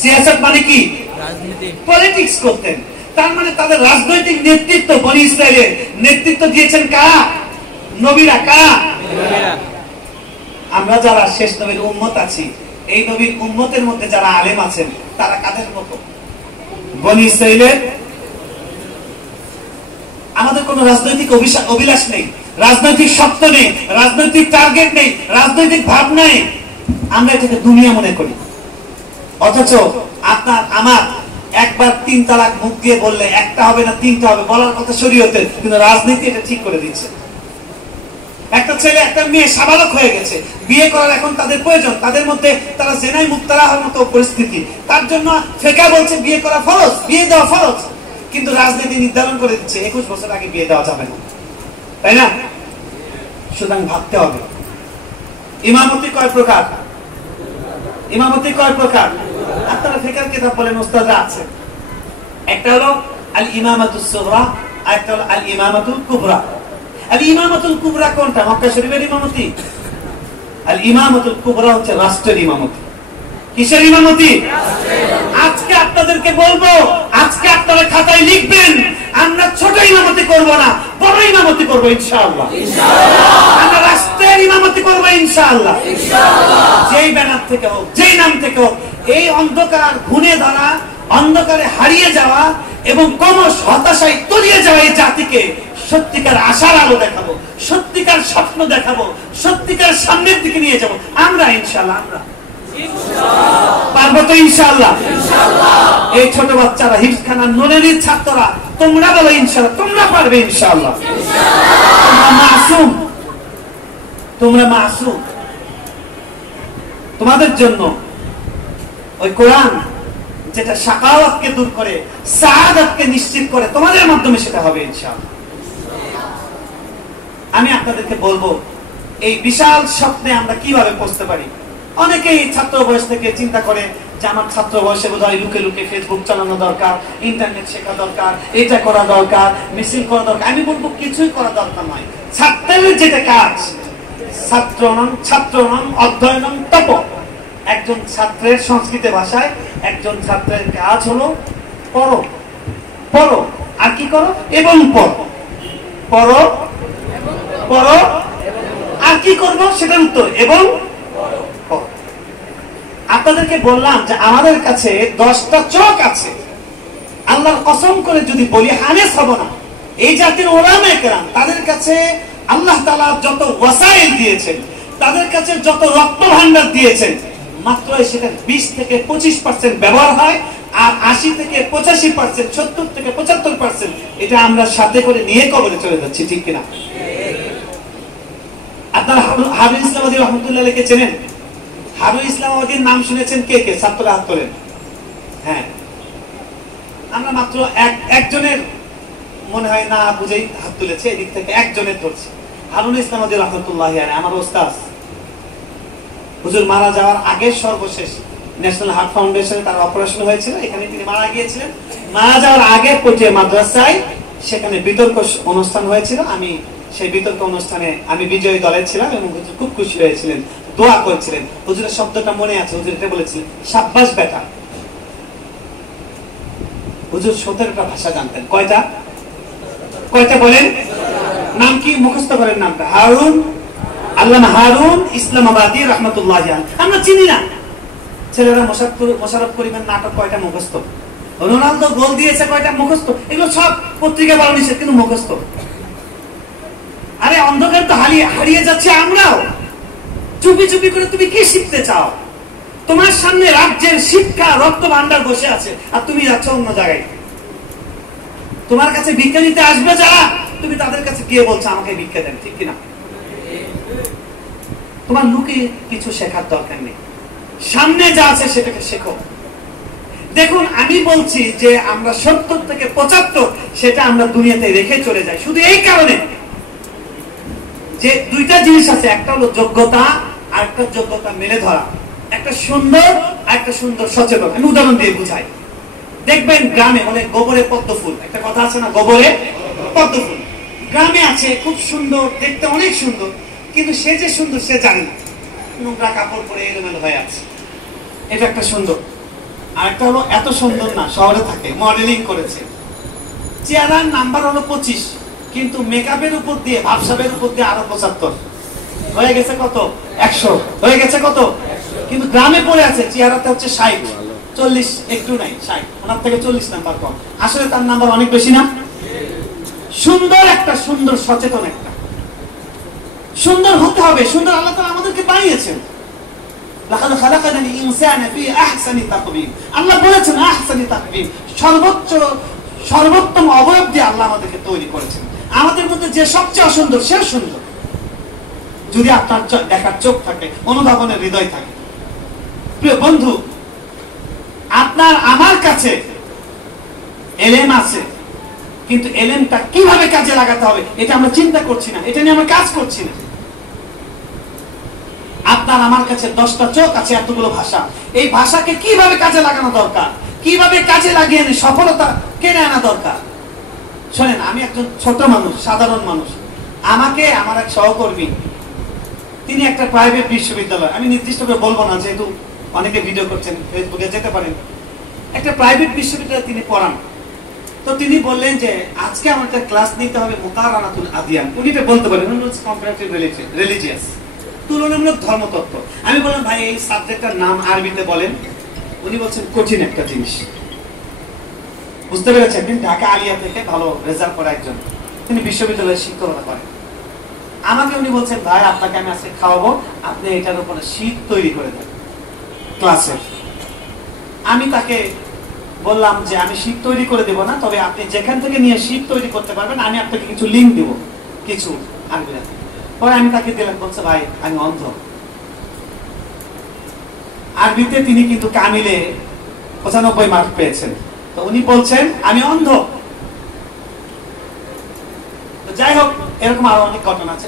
সিয়াসত মানে কি? রাজনীতি, পলিটিক্স করতেন। তার মানে তাদের রাজনৈতিক নেতৃত্ব, বনি ইসরাঈলের নেতৃত্ব দিয়েছেন কারা? নবীরা। কারা? আমরা যারা শেষ নবীর উম্মত আছি, এই নবীর উম্মতের মধ্যে যারা আলেম আছেন তারা কাদের মতো? বনি ইসরাঈলের। আমাদের কোনো রাজনৈতিক অভিলাষ নেই, রাজনৈতিক স্বপ্ন নেই, রাজনৈতিক টার্গেট নেই, রাজনৈতিক ভাবনা নেই। আমরা এটাকে দুনিয়া মনে করি। অথচ আপনার আমার একবার 3 তালাক মুখ দিয়ে বললে একটা হবে না 3টা হবে বলার কথা শরীয়তের, কিন্তু রাজনীতি এটা ঠিক করে দিচ্ছে। একটা ছেলে একটা মেয়ে সাবালক হয়ে গেছে, বিয়ে করার এখন তাদের প্রয়োজন, তাদের মধ্যে তারা জেনায় মুক্তারা হওয়ার মতো পরিস্থিতি, তার জন্য ফিকহ বলছে বিয়ে করা ফরজ, বিয়ে দেওয়া ফরজ, কিন্তু রাজনীতি নির্ধারণ করে দিচ্ছে 21 বছর আগে বিয়ে দেওয়া যাবে না, তাই না? সুতরাং ভাবতে হবে ইমামতি কয় প্রকার? ইমামতি কয় প্রকার? আপনারা ফিকহের কিতাব বলেন, উস্তাদরা আছে। একটা হলো আল ইমামাতুস সুগরা, আর একটা হলো আল ইমামাতুল কুবরা। আল ইমামাতুল কুবরা কোনটা? মক্কা শরীফের ইমামতি। আল ইমামাতুল কুবরা হচ্ছে রাষ্ট্রের ইমামতি। কিসের ইমামতি? আজকে আপনাদেরকে বলবো, আজকে আপনারা খাতায় লিখবেন, আমরা ছোট ইমামতি করব না, বড় ইমামতি করব ইনশাআল্লাহ। আমরা রাষ্ট্রের ইমামতি করব ইনশাআল্লাহ। যেই ব্যানার থেকে হোক, যেই নাম থেকে হোক, এই অন্ধকার ঘুণে ধরা, অন্ধকারে হারিয়ে যাওয়া এবং ক্রমশ হতাশায় তলিয়ে যাওয়া এই জাতিকে সত্যিকার আশার আলো দেখাবো, সত্যিকার স্বপ্ন দেখাবো, সত্যিকার সামনের দিকে নিয়ে যাবো আমরা ইনশাআল্লাহ। আমরা পারবো তো ইনশাআল্লাহ। এই ছোট বাচ্চারা, হিফজখানার নুরানির ছাত্ররা, তোমরা বলো ইনশাআল্লাহ, তোমরা পারবে ইনশাআল্লাহ। তোমরা মাসুম, তোমরা মাসুম। তোমাদের জন্য ওই কোরআন যেটা শাকাওয়াতকে দূর করে, সাআদাতকে নিশ্চিত করে, তোমাদের মাধ্যমে সেটা হবে ইনশাআল্লাহ। আমি আপনাদেরকে বলবো এই বিশাল স্বপ্নে আমরা কিভাবে পৌঁছতে পারি। অনেকেই ছাত্র বয়স থেকে চিন্তা করে যে আমার ছাত্র বয়সে বোধহয় লুকে লুকে ফেসবুক চালানো দরকার, ইন্টারনেট শেখা দরকার, এটা করা দরকার, মিছিল করা দরকার। আমি বলবো কিছুই করা দরকার নয়। ছাত্রের যেটা কাজ, ছাত্রনং অধ্যয়নং তপ। একজন ছাত্রের সংস্কৃত ভাষায় একজন ছাত্রের কাজ হলো পড়ো, পড়ো, আর কি করো? এবং পড়ো, পড়ো, পড়ো, আর কি করবো সেটার উত্তর এবং পড়ো। আপনাদেরকে বললাম যে আমাদের কাছে 10টা চোখ আছে। আল্লাহর কসম করে যদি বলি হানেস হব না। এই জাতির ওলামায়ে কেরাম, তাদের কাছে আল্লাহ তাআলা যত ওয়াসাইল দিয়েছেন, তাদের কাছে যত রত্ন ভান্ডার দিয়েছেন, মাত্র সেটা 20 থেকে 25% ব্যবহার হয়, আর 80 থেকে 85%, 70 থেকে 75% এটা আমরা সাথে করে নিয়ে কবরে চলে যাচ্ছি, ঠিক কিনা? আপনারা হারুন ইসলামাবাদী রহমতুল্লাহ আলাইহিকে চেনেন? হারুন ইসলামাবাদীর নাম শুনেছেন কে কে? ছাত্ররা হাত তোলেন। হ্যাঁ, আমরা মাত্র একজনের মনে হয় না বুঝেই হাত তুলেছে, এদিক থেকে একজনের ধরছি। হারুন ইসলামাবাদী রহমতুল্লাহ আলাইহি আমার ওস্তাদ। হুজুর মারা যাওয়ার আগে সর্বশেষ ন্যাশনাল হার্ট ফাউন্ডেশনে তার অপারেশন হয়েছিল, এখানে তিনি মারা গিয়েছিলেন। মারা যাওয়ার আগে পটিয়া মাদ্রাসায় সেখানে বিতর্ক অনুষ্ঠান হয়েছিল। আমি সেই বিতর্ক অনুষ্ঠানে আমি বিজয়ী দলে ছিলাম এবং হুজুর খুব খুশি হয়েছিলেন, দোয়া করেছিলেন। হুজুরের শব্দটা মনে আছে, হুজুর এটা বলেছিলেন, শাব্বাস বেটা। হুজুর 17টা ভাষা জানতেন। কয়টা বলেন? নাম কি? মুখস্থ করেন নামটা। হারুন, আল্লামা হারুন ইসলামাবাদী রহমতুল্লাহ আলাইহি। আমরা চিনি না। ছেলেরা মোশাররফ করিমের নাটক কয়টা মুখস্থ, রোনালদো গোল দিয়েছে কয়টা মুখস্থ, এগুলো সব পত্রিকা বলা নিষেধ, কিন্তু মুখস্থ। আরে অন্ধকার তো হারিয়ে যাচ্ছে আমরাও। চুপি চুপি করে তুমি কি শিখতে চাও? তোমার সামনে রাজ্যের শিক্ষা রক্ত ভান্ডার বসে আছে, আর তুমি যাচ্ছ অন্য জায়গায়। তোমার কাছে ভিক্ষা নিতে আসবে যারা, তুমি তাদের কাছে গিয়ে বলছো আমাকে ভিক্ষা দেন, ঠিক কিনা? তোমার লুকিয়ে কিছু শেখার দরকার নেই, সামনে যা আছে সেটাকে শেখো। দেখুন, আমি বলছি যে আমরা 70 থেকে 75 সেটা আমরা দুনিয়াতে রেখে চলে যাই শুধু এই কারণে যে দুইটা জিনিস আছে, একটা হলো যোগ্যতা আর একটা যোগ্যতা মেলে ধরা, একটা সুন্দর আর একটা সুন্দর সচেতন। আমি উদাহরণ দিয়ে বুঝাই। দেখবেন গ্রামে বলে গোবরে পদ্ম ফুল, একটা কথা আছে না, গোবরে পদ্ম ফুল। গ্রামে আছে, খুব সুন্দর দেখতে, অনেক সুন্দর, কিন্তু সে যে সুন্দর সে জানে না, নোংরা কাপড় পরে এলোমেলো হয়ে আছে, এটা একটা সুন্দর। আর একটা হলো এত সুন্দর না, শহরে থাকে, মডেলিং করেছে, চেহারার নাম্বার হলো 25, কিন্তু মেকআপের উপর দিয়ে, ভাবসাবের উপর দিয়ে আরো 75 হয়ে গেছে, কত 100 হয়ে গেছে, কত, কিন্তু গ্রামে পড়ে আছে, চেহারাতে হচ্ছে 60, 40 একটু নাই, 60, ওনার থেকে 40 নাম্বার কম। আসলে তার নাম্বার অনেক বেশি না? সুন্দর একটা, সুন্দর সচেতন একটা, সুন্দর হতে হবে। সুন্দর আল্লাহ তাআলা আমাদেরকে বানিয়েছেন। লাকাদ খালাকানাল ইনসানা ফি আহসানি তাকওয়িম। আল্লাহ বলেছেন আহসানি তাকওয়িম, সর্বোত্তম অবয়ব দিয়ে আল্লাহ আমাদেরকে তৈরি করেছেন। আমাদের মধ্যে যে সবচেয়ে অসুন্দর সে সুন্দর, যদি আপনার দেখার চোখ থাকে, অনুধাবনের হৃদয় থাকে। প্রিয় বন্ধু, আপনার আমার কাছে এলেম আছে, কিন্তু এলেমটা কিভাবে কাজে লাগাতে হবে এটা আমরা চিন্তা করছি না, এটা নিয়ে আমরা কাজ করছি না। আপনার আমার কাছে 10টা চোখ আছে, এতগুলো ভাষা, এই ভাষাকে কিভাবে কাজে লাগানো দরকার, কিভাবে কাজে লাগিয়ে সফলতা কেনে আনা দরকার। শোনেন, আমি একজন ছোট মানুষ, সাধারণ মানুষ। আমাকে আমার এক সহকর্মী, তিনি একটা প্রাইভেট বিশ্ববিদ্যালয়, আমি নির্দিষ্ট করে বলবো না যেহেতু অনেকে ভিডিও করছেন, ফেসবুকে যেতে পারেন, একটা প্রাইভেট বিশ্ববিদ্যালয়ে তিনি পড়ান। তো তিনি বললেন যে আজকে আমাদের ক্লাস নিতে হবে মুকারানাতুল আদিয়ান। উনি এটা বলতে পারেন, কম্পারেটিভ রিলিজিয়াস, তুলনামূলক ধর্মতত্ত্ব। আমি বললাম ভাই এই সাবজেক্টটার নাম আরবিতে বলেন। উনি বলছেন কঠিন একটা জিনিস। বুঝতে পেরেছেন? তিনি ঢাকা আলিয়া থেকে ভালো রেজাল্ট করা একজন, তিনি বিশ্ববিদ্যালয়ের শিক্ষকতা করেন। আমাকে উনি বলছেন ভাই আপনাকে আমি আজকে খাওয়াবো, আপনি এটার উপরে শীট তৈরি করে দেন ক্লাসে। আমি তাকে বললাম যে আমি শীট তৈরি করে দেবো না, তবে আপনি যেখান থেকে নিয়ে শীট তৈরি করতে পারবেন আমি আপনাকে কিছু লিঙ্ক দিব, কিছু আনবে। পরে আমি তাকে দিলাম, বলছে ভাই আমি অন্ধ। আরবিতে তিনি কিন্তু কামিলে 95 মার্ক পেয়েছেন। তো উনি বলছেন আমি অন্ধ। যাই হোক, এরকম আরো অনেক ঘটনা আছে।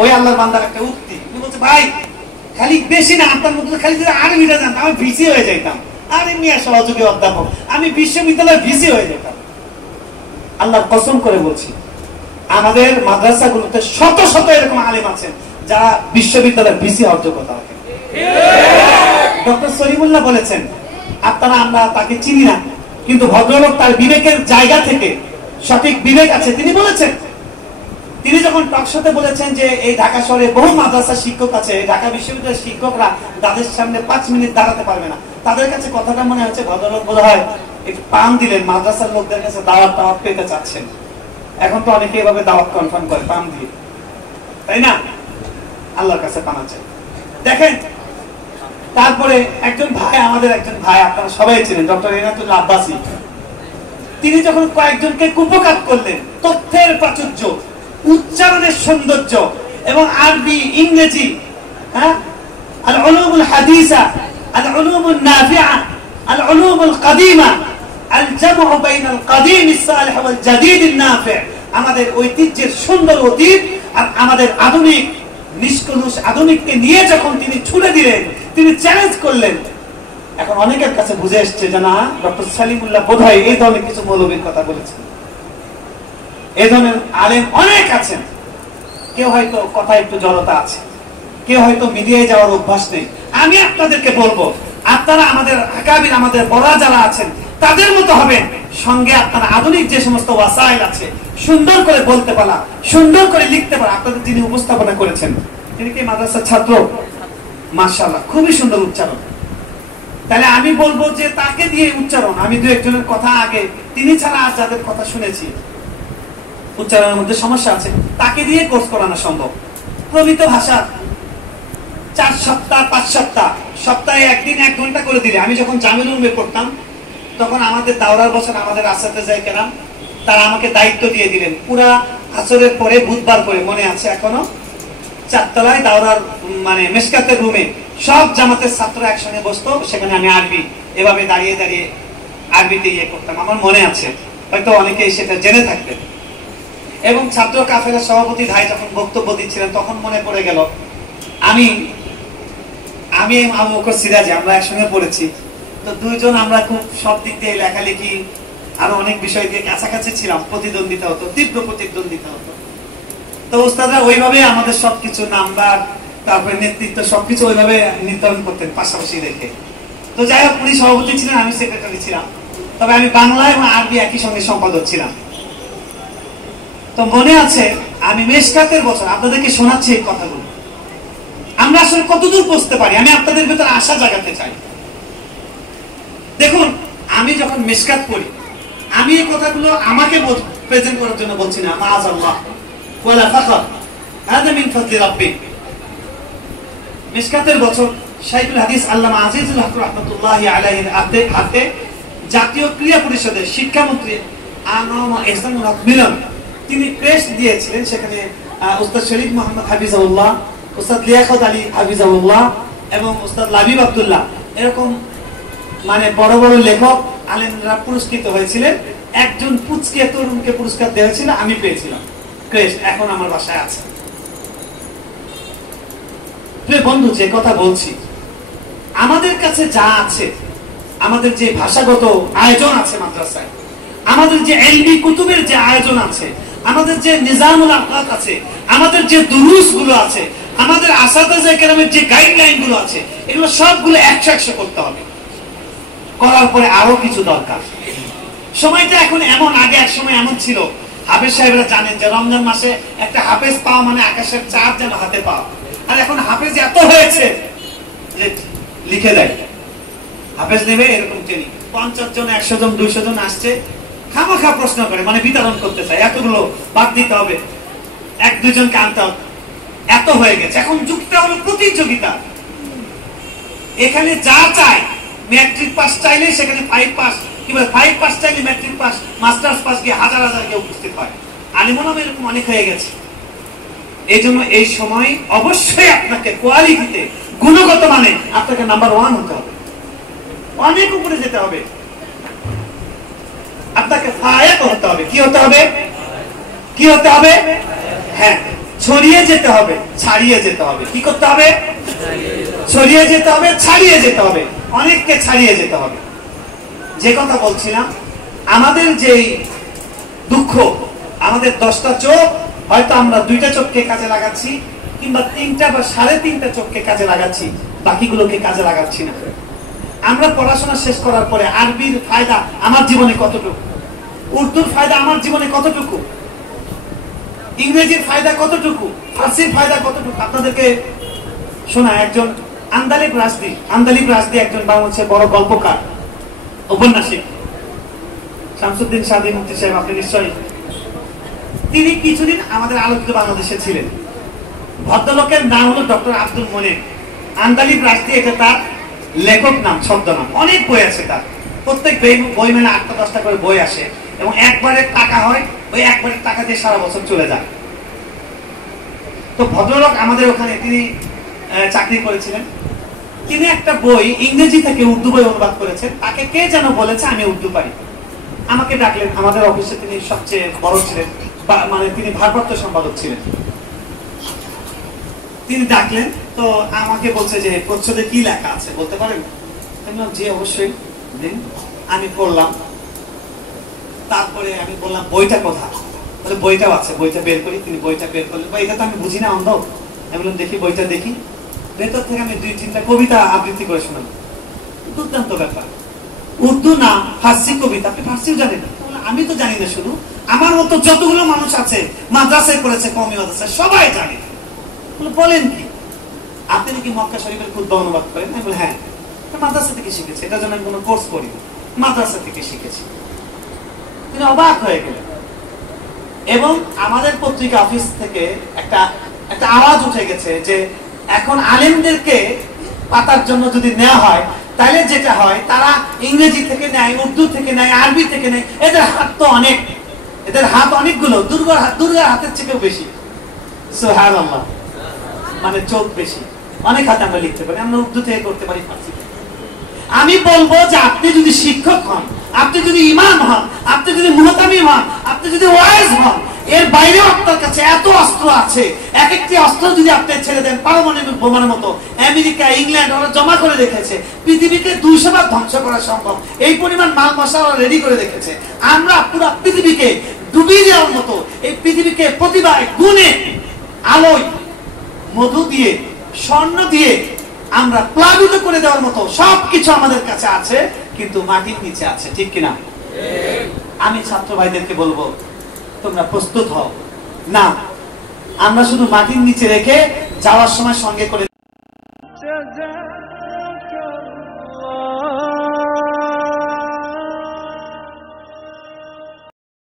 ওই আল্লাহর বান্দার একটা উক্তি, উনি বলছে ভাই খালি বেশি না, আপনার মধ্যে খালি যদি আরবিটা জানতাম আমি ভিসি হয়ে যাইতাম। আরে মিয়া সহযোগী অধ্যাপক, আমি বিশ্ববিদ্যালয়ে ভিসি হয়ে যেতাম। আল্লাহর কসম করে বলছি, আমাদের মাদ্রাসাগুলোতে শত শত এরকম আলেম আছেন যারা বিশ্ববিদ্যালয়ের ভিসি হওয়ার যোগ্যতা রাখেন। ডক্টর সলিমুল্লাহ বলেছেন, আপনারা আমরা তাকে চিনি না, কিন্তু ভদ্রলোক তার বিবেকের জায়গা থেকে, সঠিক বিবেক আছে, তিনি বলেছেন। তিনি যখন টকশোতে বলেছেন যে এই ঢাকা শহরে বহু মাদ্রাসা শিক্ষক আছে, ঢাকা বিশ্ববিদ্যালয়ের শিক্ষকরা তাদের সামনে 5 মিনিট দাঁড়াতে পারবে না, তাদের কাছে কথাটা মনে হচ্ছে ভদ্রলোক বোধ হয় একটু পাম দিলেন, মাদ্রাসার লোকদের কাছে দাওয়াত পেতে চাচ্ছেন। এখন তো অনেকে এভাবে দাওয়াত কনফার্ম করে পাম দিয়ে, তাই না? আল্লাহর কাছে পানা চাই। দেখেন, তারপরে একজন ভাই, আমাদের একজন ভাই আপনারা সবাই চিনেন, ডক্টর এনায়েতুল্লাহ আব্বাসী, তিনি যখন কয়েকজনকে কুপকাত করলেন, তথ্যের প্রাচুর্য, উচ্চারণের সৌন্দর্য এবং আরবি, ইংরেজি, আল উলুমুল হাদিসা, আল উলুমুন নাফিআ, আল উলুমুল কাদিমা, আল জামউ বাইনাল কাদিমিস সালিহ ওয়াল জাদীদিন নাফি', আমাদের ঐতিহ্যের সুন্দর অতীত আর আমাদের আধুনিক নিষ্কলুষ আধুনিককে নিয়ে যখন তিনি ছুড়ে দিলেন, তিনি চ্যালেঞ্জ করলেন, এখন অনেকের কাছে বুঝে এসছে যে না, ডক্টর সালিমুল্লাহ বোধহয় এই ধরনের কিছু মৌলবীর কথা বলেছেন। এই ধরনের আলেম অনেক আছেন, কেউ হয়তো কথা একটু জড়তা আছে, কেউ হয়তো মিডিয়ায় যাওয়ার অভ্যাস নেই। আমি আপনাদেরকে বলবো, আপনারা আমাদের আকাবির, আমাদের বড় যারা আছেন তাদের মতো হবেন, সঙ্গে আপনারা আধুনিক যে সমস্ত ওয়াসাইল আছে সুন্দর করে বলতে পারা, সুন্দর করে লিখতে পারা। আপনাদের যিনি উপস্থাপনা করেছেন তিনি কি মাদ্রাসার ছাত্র? মাশাআল্লাহ, খুবই সুন্দর উচ্চারণ। তাহলে আমি বলবো যে তাকে দিয়ে উচ্চারণ, আমি দু একজনের কথা আগে, তিনি ছাড়া আর যাদের কথা শুনেছি উচ্চারণের মধ্যে সমস্যা আছে, তাকে দিয়ে কোর্স করানো সম্ভব। প্রমিত ভাষা 4 সপ্তাহ 5 সপ্তাহ, সপ্তাহে একদিন 1 ঘন্টা করে দিলে, আমি যখন জামিল উলুমে পড়তাম তখন আমাদের দাওরার বছর আমাদের আসাতেজায়ে কেরাম তারা আমাকে দায়িত্ব দিয়ে দিলেন, পুরা আসরের পরে বুধবার করে, মনে আছে এখনো, 4 তলায় দাওরার মানে মেশকাতের রুমে সব জামাতের ছাত্র একসঙ্গে বসতো, সেখানে আমি আরবি এভাবে দাঁড়িয়ে দাঁড়িয়ে আরবিতে ইয়ে করতাম, আমার মনে আছে, হয়তো অনেকেই সেটা জেনে থাকবেন। এবং ছাত্র কাফেলার সভাপতি ভাই যখন বক্তব্য দিচ্ছিলেন তখন মনে পড়ে গেল, আমি আবু বকর সিরাজি, আমরা একসঙ্গে পড়েছি, তো দুইজন আমরা খুব সব দিক দিয়ে লেখালেখি আরো অনেক বিষয় দিয়ে কাছাকাছি ছিলাম, প্রতিদ্বন্দ্বিতা হতো, তীব্র প্রতিদ্বন্দ্বিতা হতো। তো উস্তাদরা ওইভাবে আমাদের সবকিছু নাম্বার, তারপরে নেতৃত্ব সবকিছু ওইভাবে নির্ধারণ করতেন পাশাপাশি রেখে। তো যাই হোক, উনি সভাপতি ছিলেন, আমি সেক্রেটারি ছিলাম, তবে আমি বাংলা এবং আরবি একই সঙ্গে সম্পাদক ছিলাম। তো মনে আছে, আমি মেশকাতের বছর আপনাদেরকে শোনাচ্ছি এই কথাগুলো, আমরা আসলে কতদূর বুঝতে পারি, আমি আপনাদের ভেতরে আশা জাগাতে চাই। দেখুন, আমি যখন মেশকাত পড়ি, আমি এই কথাগুলো আমাকে প্রেজেন্ট করার জন্য বলছি না, মাআযাল্লাহ ওয়ালা ফাখর, হাযা মিন ফাযলি রাব্বি। মিশকাতের বছর শাইখুল হাদিস আল্লামা আজিজুল হক রাহমাতুল্লাহি আলাইহির হাতে জাতীয় ক্রীড়া পরিষদের শিক্ষামন্ত্রী আনোয়ার ইহসানুল হক মিলন তিনি প্রেস দিয়েছিলেন, সেখানে উস্তাদ শরীফ মোহাম্মদ হাফিজাহুল্লাহ, উস্তাদ লিয়াকত আলী হাফিজাহুল্লাহ এবং উস্তাদ লাবিব আব্দুল্লাহ, এরকম মানে বড় বড় লেখক আলেমরা পুরস্কৃত হয়েছিলেন। একজন পুচকে তরুণকে পুরস্কার দেওয়া হয়েছিল, আমি পেয়েছিলাম, ক্রেস্ট এখন আমার বাসায় আছে। বন্ধু, যে কথা বলছি, আমাদের কাছে যা আছে, আমাদের যে ভাষাগত আয়োজন আছে মাদ্রাসায়, আমাদের যে ইলমি কুতুবের যে আয়োজন আছে, আমাদের যে নিজামুল আখলাক আছে, আমাদের যে দুরুস গুলো আছে, আমাদের আসাতেজায়ে কেরামের যে গাইডলাইন গুলো আছে, এগুলো সবগুলো 100 করতে হবে। করার পরে আরো কিছু দরকার। সময়টা এখন এমন, আগে এক সময় এমন ছিল, হাফেজ সাহেবরা জানেন যে রমজান মাসে একটা হাফেজ পাওয়া মানে আকাশের চাঁদ যেন হাতে পাওয়া। আর এখন হাফেজ এত হয়েছে যে লিখে দেয়, হাফেজ নেবে এরকম ট্রেনি, 50 জন 100 জন 200 জন আসছে, খামাখা প্রশ্ন করে, মানে বিতরণ করতে চায়, এতগুলো বাদ দিতে হবে, 1-2 জনকে আনতে হবে, এত হয়ে গেছে। এখন যুগটা হলো প্রতিযোগিতা। এখানে যা চায়, ম্যাট্রিক পাস চাইলে সেখানে 5 পাস, কিংবা 5 পাস চাইলে ম্যাট্রিক পাস, মাস্টার্স পাস গিয়ে হাজার হাজার কেউ উপস্থিত হয়। আলিমুলাম এরকম অনেক হয়ে গেছে। এই জন্য এই সময় অবশ্যই আপনাকে কোয়ালিটিতে, গুণগত মানে আপনাকে নাম্বার 1 হতে হবে, অনেক উপরে যেতে হবে, আপনাকে ফায়েক হতে হবে। কি হতে হবে? কি হতে হবে? হ্যাঁ, ছড়িয়ে যেতে হবে, ছাড়িয়ে যেতে হবে। কি করতে হবে? ছড়িয়ে যেতে হবে, ছাড়িয়ে যেতে হবে, অনেককে ছাড়িয়ে যেতে হবে। যে কথা বলছিলাম, আমাদের যে দুঃখ, আমাদের 10টা চোখ, হয়তো আমরা 2টা চোখকে কাজে লাগাচ্ছি, কিংবা 3টা বা 3.5টা চোখকে কাজে লাগাচ্ছি, বাকিগুলোকে কাজে লাগাচ্ছি না। আমরা পড়াশোনা শেষ করার পরে আরবির ফায়দা আমার জীবনে কতটুকু, উর্দুর ফায়দা আমার জীবনে কতটুকু, ইংরেজির ফায়দা কতটুকু, ফার্সির ফায়দা কতটুকু, আপনাদেরকে শোনা। একজন আন্দালিব রাশদি একজন বাংলাদেশের বড় গল্পকার, উপন্যাসিক, শামসুদ্দিন সাদি মুফতি সাহেব, আপনি নিশ্চয়ই, তিনি কিছুদিন আমাদের আলোকিত বাংলাদেশে ছিলেন। ভদ্রলোকের নাম হলো ডক্টর আব্দুল মনির। আন্দালিব রাশদি, এটা তার লেখক নাম, ছদ্মনাম, অনেক বই আছে তার। প্রত্যেক বই মেলা 8টা-10টা করে বই আসে এবং একবারে টাকা হয়, ওই একবারে টাকা দিয়ে সারা বছর চলে যায়। তো ভদ্রলোক আমাদের ওখানে তিনি চাকরি করেছিলেন। তিনি একটা বই ইংরেজি থেকে উর্দু বই অনুবাদ করেছেন। তাকে কে যেন বলেছে আমি উর্দু পারি। আমাকে ডাকলেন, আমাদের অফিসে তিনি সবচেয়ে বড় ছিলেন, মানে তিনি ভারপ্রাপ্ত সম্পাদক ছিলেন। তিনি ডাকলেন, তো আমাকে বলছে যে প্রচ্ছদে কি লেখা আছে বলতে পারেন? জি অবশ্যই দিন। আমি পড়লাম, তারপরে আমি বললাম বইটা কোথায়? বইটাও আছে, বইটা বের করি। তিনি বইটা বের করলেন, এটা তো আমি বুঝি না অন্ধ। আমি বললাম দেখি বইটা দেখি। ভেতর থেকে আমি 2-3টা কবিতা আবৃত্তি করে শোনালাম। দুর্দান্ত ব্যাপার, উর্দু না ফার্সি কবিতা। আপনি ফার্সিও জানেন? আমি তো জানি না, শুধু আমার মতো যতগুলো মানুষ আছে মাদ্রাসায় পড়েছে, কওমি মাদ্রাসায়, সবাই জানে। বলেন কি আপনি নাকি মক্কা শরীফের খুতবা অনুবাদ করেন? আমি বলি হ্যাঁ। মাদ্রাসা থেকে শিখেছি, এটার জন্য আমি কোনো কোর্স করি, মাদ্রাসা থেকে শিখেছি। তিনি অবাক হয়ে গেলেন এবং আমাদের পত্রিকা অফিস থেকে একটা আওয়াজ উঠে গেছে যে এখন আলেমদেরকে পাতার জন্য যদি নেওয়া হয় তাহলে যেটা হয় তারা ইংরেজি থেকে নেয়, উর্দু থেকে নেয়, আরবি থেকে নেয়। এদের হাত তো অনেক, এদের হাত অনেকগুলো, দুর্গার হাতের থেকেও বেশি। সুবহানাল্লাহ, মানে চোখ বেশি, অনেক হাতে আমরা লিখতে পারি, আমরা উর্দু থেকে করতে পারি, ফার্সি থেকে। আমি বলবো যে আপনি যদি শিক্ষক হন, আপনি যদি ইমাম হন, আপনি যদি মুহতামিম হন, আপনি যদি ওয়াইজ হন, এর বাইরেও আপনার কাছে এত অস্ত্র আছে। এক একটি অস্ত্র যদি আপনি ছেড়ে দেন, পারমাণবিক বোমার মতো আমেরিকা, ইংল্যান্ড ওরা জমা করে রেখেছে। পৃথিবীকে 200 বার ধ্বংস করা সম্ভব, এই পরিমাণ মাল মশলা রেডি করে রেখেছে। আমরা পুরো পৃথিবীকে ডুবিয়ে দেওয়ার মতো, এই পৃথিবীকে প্রতিবার গুণে, আলোয়, মধু দিয়ে, স্বর্ণ দিয়ে আমরা প্লাবিত করে দেওয়ার মতো সবকিছু আমাদের কাছে আছে, কিন্তু মাটির নিচে আছে। ঠিক কিনা? আমি ছাত্র ভাইদেরকে বলবো তোমরা প্রস্তুত হও না, আমরা শুধু মাটির নিচে রেখে যাওয়ার সময় সঙ্গে করে